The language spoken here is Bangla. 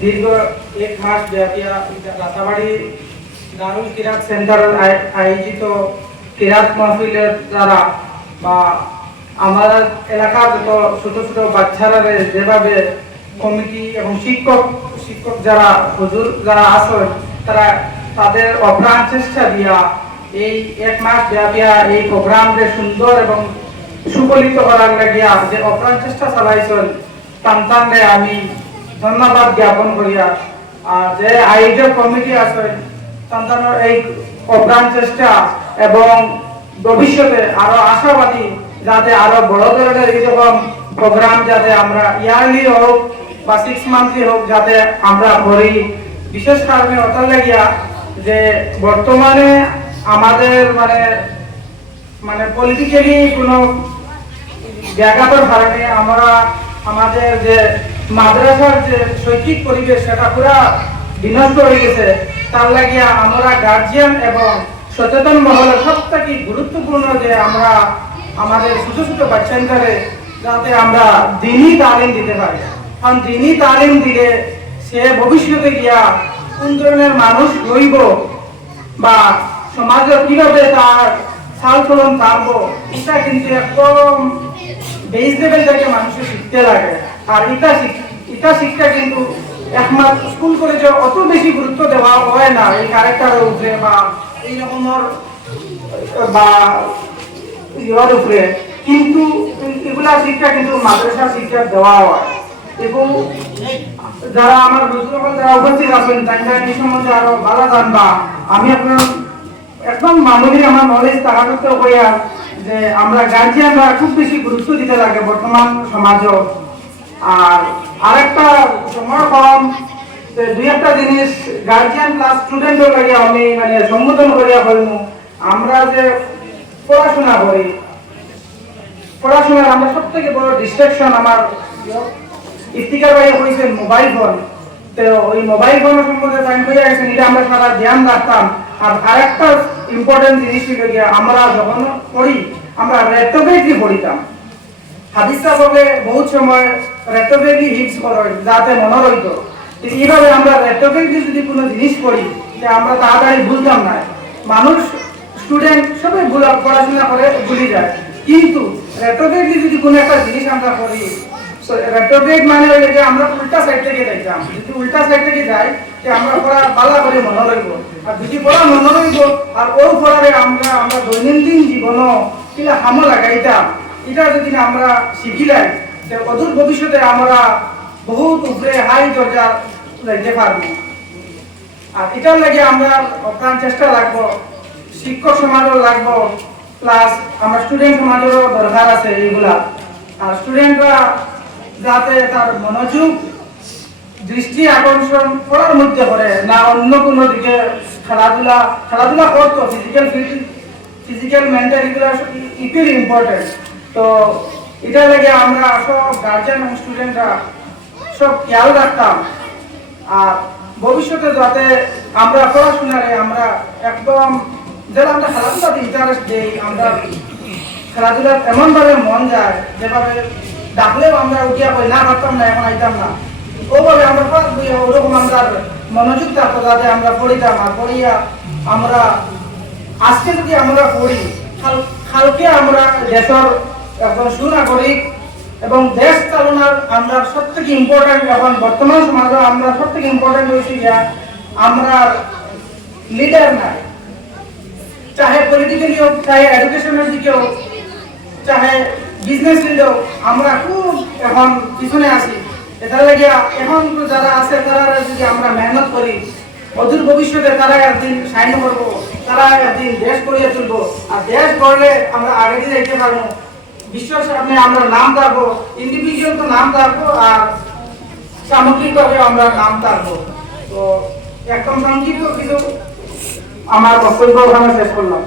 दीर्घ एक मास ব্যাপী রাতাবাড়ি দারুল কিরাত সেন্টার আয়োজিত কিরাত মাহফিলের দ্বারা বা আমাদের এলাকার যত ছোট ছোট বাচ্চারা যেভাবে কমিটি এবং শিক্ষক যারা হুজুর যারা আছেন তারা তাদের অপ্রাণ চেষ্টা দিয়া এই এক মাস ব্যাপী এই প্রোগ্রামকে সুন্দর এবং সুফলিত করার লাগিয়া যে অপ্রাণ চেষ্টা চালাইছেন তানতানরে আমি ধন্যবাদ জ্ঞাপন করিয়া আর যে আয়োজক কমিটি আছেন তানতানের এই অপ্রাণ চেষ্টা এবং ভবিষ্যতে আরো আশাবাদী যাতে আরো বড় ধরনের এরকম প্রোগ্রাম যাতে আমরা ইয়ারলি হোক বা 6 মান্থলি হোক যাতে আমরা করি। বিশেষ কারণে ওটা লাগিয়া যে বর্তমানে আমাদের মানে পলিটিক্যালি কোনো ব্যাঘাতের কারণে আমরা আমাদের যে মাদ্রাসার যে শৈক্ষিক পরিবেশ সেটা পুরা বিনষ্ট হয়ে গেছে। তার লাগিয়া আমরা গার্জিয়ান এবং সচেতন মহলের সবথেকে গুরুত্বপূর্ণ যে আমরা আমাদের ছোট ছোট বাচ্চাদের যাতে আমরা দিনই তালিম দিতে পারি। কারণ দিনই তালিম দিলে সে ভবিষ্যতে গিয়া কোন ধরনের মানুষ হইব বা সমাজে কিভাবে তার চাল চলন থাকবো এটা কিন্তু একদম বেস লেভেল থেকে মানুষের শিখতে লাগে। আর এটা শিক্ষা কিন্তু একমাত্র স্কুল কলেজে অত বেশি গুরুত্ব দেওয়া হয় না এই ক্যারেক্টারের উপরে বা এই রকমের বা ইয়ার উপরে, কিন্তু এগুলা শিক্ষা কিন্তু মাদ্রাসা শিক্ষা দেওয়া হয়। এবং যারা আমার বন্ধুরা যারা উপস্থিত আছেন তারা এই সম্বন্ধে আরো ভালো জানবা। আমি আপনার একদম মামুলি আমার নলেজ তাহাতে হইয়া যে আমরা গার্জিয়ানরা খুব বেশি গুরুত্ব দিতে লাগে বর্তমান সমাজও। আর আরেকটা সময় কম দুই একটা জিনিস গার্জিয়ান প্লাস স্টুডেন্টও লাগে আমি সম্বোধন করিয়া বলবো। আমরা যে পড়াশোনা করি, পড়াশোনার আমরা সব থেকে বড় ডিস্ট্রাকশন আমার স্পিকার ভাই হয়েছে মোবাইল ফোন। তো ওই মোবাইল ফোনের সম্বন্ধে টাইম হয়ে গেছে এটা আমরা সারা ধ্যান রাখতাম। আর আরেকটা ইম্পর্টেন্ট জিনিস হলো গিয়ে আমরা যখন পড়ি আমরা রেট্রোগ্রেডলি পড়িতাম। হাদিস সাহেবকে বহুত সময় রেট্রোগ্রেডলি হিপস করেন যাতে মনে রইত। এইভাবে আমরা রেট্রোগ্রেডলি যদি কোনো জিনিস পড়ি যে আমরা তাড়াতাড়ি ভুলতাম না। মানুষ স্টুডেন্ট সবাই পড়াশোনা করে ভুলে যায়, কিন্তু রেট্রোগ্রেডলি যদি কোনো একটা জিনিস আমরা করি রেট্রোগ্রেড মানে হইলে যে আমরা উল্টা সাইড থেকে যাইতাম। যদি উল্টা সাইড থেকে যাই যে আমরা পড়া ভালো করে মনে রইব। আর যদি পড়া মনে রইব আর ও পড়ারে আমরা দৈনন্দিন জীবনও কিলা হামো লাগাইতাম, এটা যদি আমরা শিখিলাই অদূর ভবিষ্যতে আমরা বহুত উপরে হাই দরজা যাইতে পারবো। আর এটার লাগে আমরা অপ্রাণ চেষ্টা রাখবো, শিক্ষক সমাজও লাগবো, প্লাস আমরা স্টুডেন্ট সমাজেরও দরকার আছে এইগুলা। আর স্টুডেন্টরা যাতে তার মনোযোগ দৃষ্টি আকর্ষণ পড়ার মধ্যে করে না অন্য কোনো দিকে খেলাধুলা করতো। ফিজিক্যাল মেন্টাল এগুলো ইকুয়ালি ইম্পর্টেন্ট। তো এটা লাগে আমরা সব গার্জিয়ান এবং স্টুডেন্টরা সব খেয়াল রাখতাম। আর ভবিষ্যতে যাতে আমরা পড়াশোনারে আমরা একদম যারা আমরা খেলাধুলাতে ইন্টারেস্ট দিই, আমরা খেলাধুলার এমনভাবে মন যায় যেভাবে ডাকলেও আমরা উঠিয়া কই না পারতাম না এখন আইতাম না, ওভাবে আমরা ওরকম আমরা মনোযোগ থাকতো যাতে আমরা পড়িতাম। আর পড়িয়া আমরা আজকে যদি আমরা পড়ি কালকে আমরা দেশের একজন সুনাগরিক এবং দেশ চালনার আমরা সব থেকে ইম্পর্টেন্ট এখন বর্তমান সমাজে আমরা সব থেকে ইম্পর্টেন্ট হয়েছি যে আমরা লিডার নাই, চাহে পলিটিক্যালি হোক, চাহে এডুকেশনের দিকে হোক, চাহে বিজনেস ফিল্ডে হোক, আমরা খুব এখন পিছনে আছি। এটা লাগিয়া এখন যারা আছে তারা যদি আমরা মেহনত করি অদূর ভবিষ্যতে তারা একদিন সাইন করবো, তারা একদিন দেশ গড়িয়ে তুলবো। আর দেশ গড়লে আমরা আগে দিয়ে যাইতে পারবো, বিশ্বের সামনে আমরা নাম থাকবো, ইন্ডিভিজুয়াল তো নাম থাকবো আর সামগ্রিকভাবে আমরা নাম থাকবো। তো একদম সংক্ষিপ্ত কিছু আমার বক্তব্য ওখানে শেষ করলাম।